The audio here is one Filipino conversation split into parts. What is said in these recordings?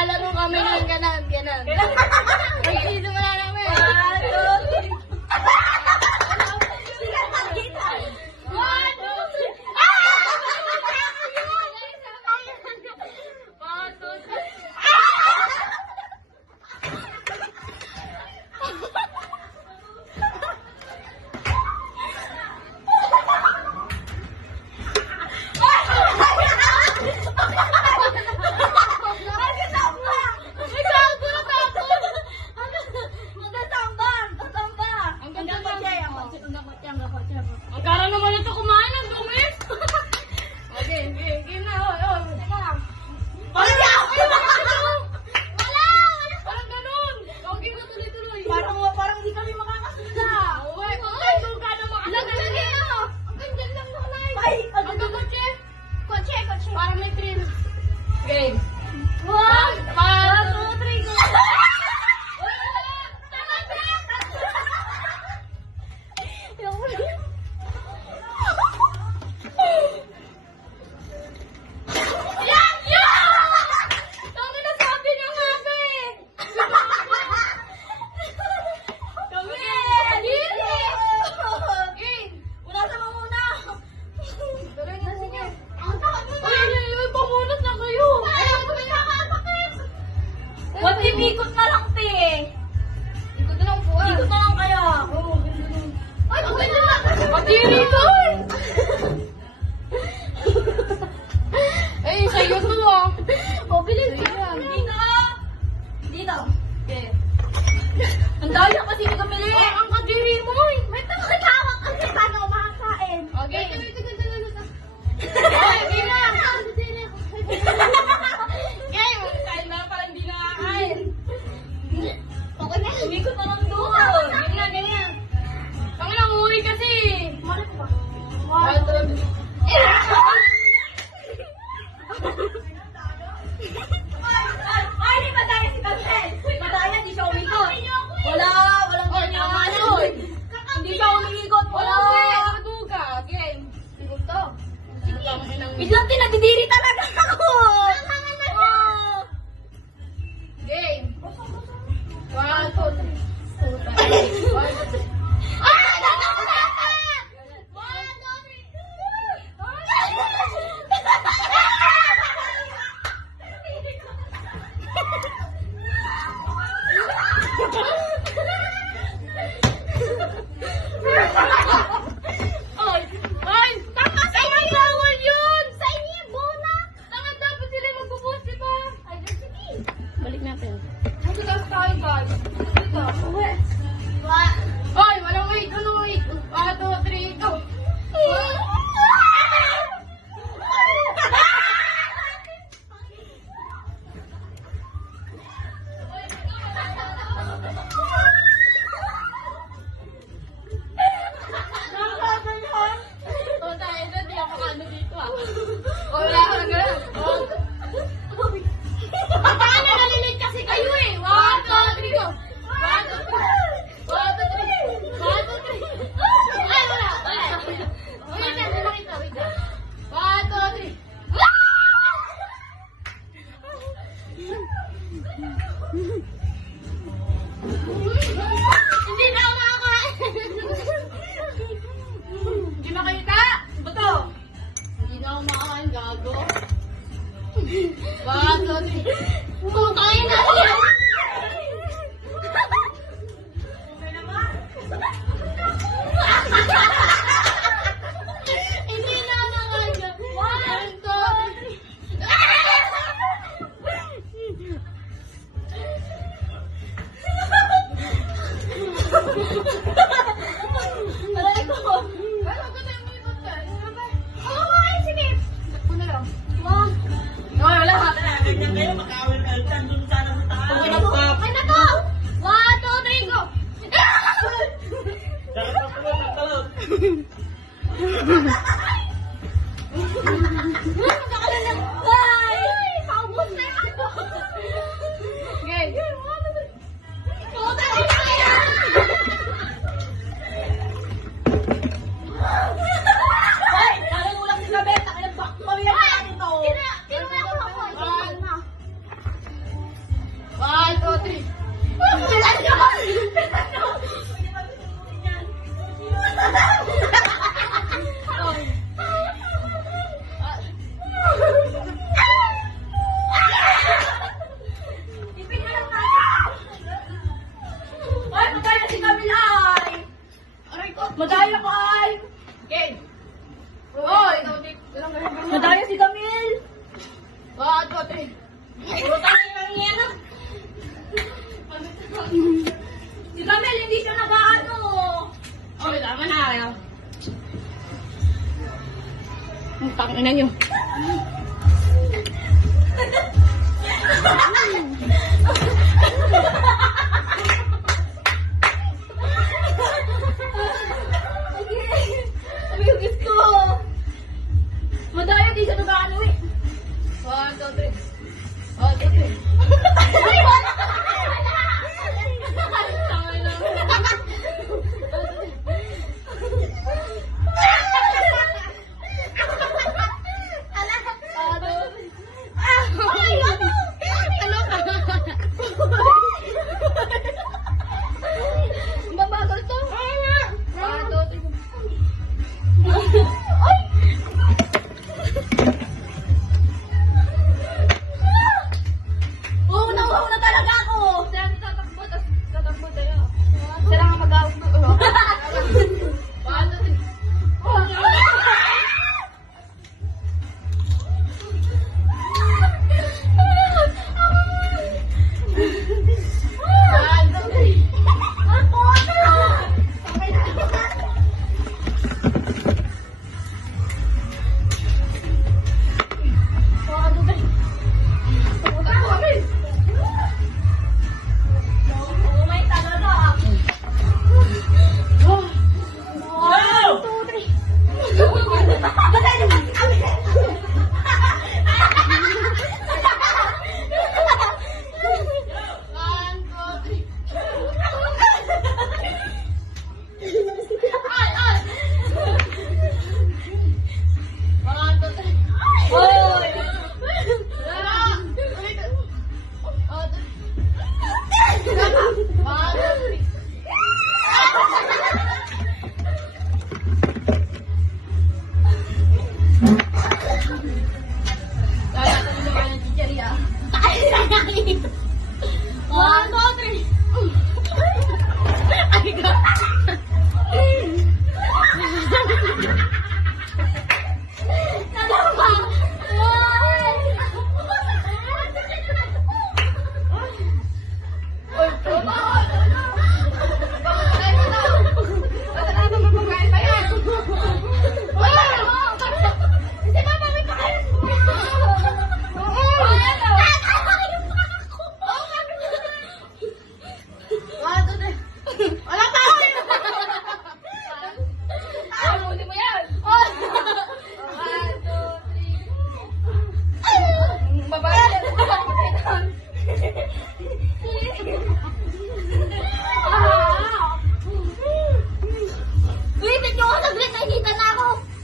Maglalaro kami ng ganan. Ay, dito mo na namin. Ang kara naman ito kumain ng dungis. Okay, game na. Walang ganun. Okay na tuloy-tuloy. Parang hindi kami makakasunda. Ay, suga na mga. Lagi. Ang ganda lang naman. Ay, Ang kotse. Kotse. Parang may thrill. Game. 1, 2, 3, go! Ikot na lang, te. Ikot na lang po. Ikot na lang kaya. Ay, ang ganda na. Matiri ko. Ay, sa'yo to ah. O, bilis. Dito. Okay. Ang daya kasi hindi kami Ay, ang kadiri mo. May takakawak kasi paano makakain. Okay. Ay, game na. Game. Kain na parang di nakakain. Okay na. Umikot na lang doon. Ganyan. Kami nang uwi kasi. Marit pa. Ay, di madaya si Kansel. Madaya, di siya umikot. Walang ganyan. Hindi siya umikot. Wala. Game. Siguro to. Biglang tinadidiri talaga ako. Game. 1, 2, 3. 1, 2, 3. Ay! Tama sa inyo! Bawal yun! Sa inyo yung bola. Tama dapat sila magbubuhos, di ba? Ay, sige. Balik natin. Ay, taas tayo, guys. Dito. Uwe. Ay, walang wait. Ano wait? 1, 2, 3, go. O, tayo na. Di ako ano dito, ah. O, wala ka na ganun. Paano nalilig kasi kayo eh? 1, 2, 3, go. 1, 2, 3. 1, 2, 3. 1, 2, 3. Ay, wala. Wait lang, hindi makita. Wait lang. 1, 2, 3. Hindi na ako makakain. Hindi makita. Bato. Hindi na ako makakain, gago. 1, 2, 3. Kumakain na siya. Okay naman. Hindi na ako makakain. 1, 2, 3. Aray ko. Ano ka na yung may punta? Oo, ay, sige. Ako na lang. Ay, wala. Ganyan kayo, makawin-altan dun sana sa taas. Okay na to. Okay na to. 1, 2, 3, go. Saka pa po ng kalot. Ay, paubos na ako. Okay. Oo, dali na kaya. Ay, dali mo lang si Gabet. Bakit mo yan ito? Kinuha ko ako. ina nyo. Amigos ko. Madaya, di siya nag-ano eh. 1, 2, 3. 1, 2, 3. Ay, wala! Mabagal to. 1, 2, 3. Wow na talaga ako. Tatakbo tayo. Sila nga mag-awag na. 1, 2, 3. Umay talaga. Patay na kasi kami.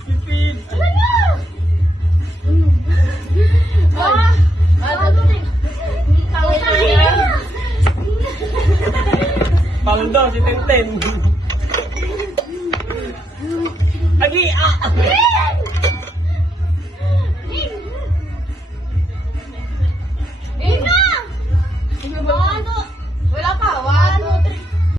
Pipid. Paldo, si Tenten. Agi,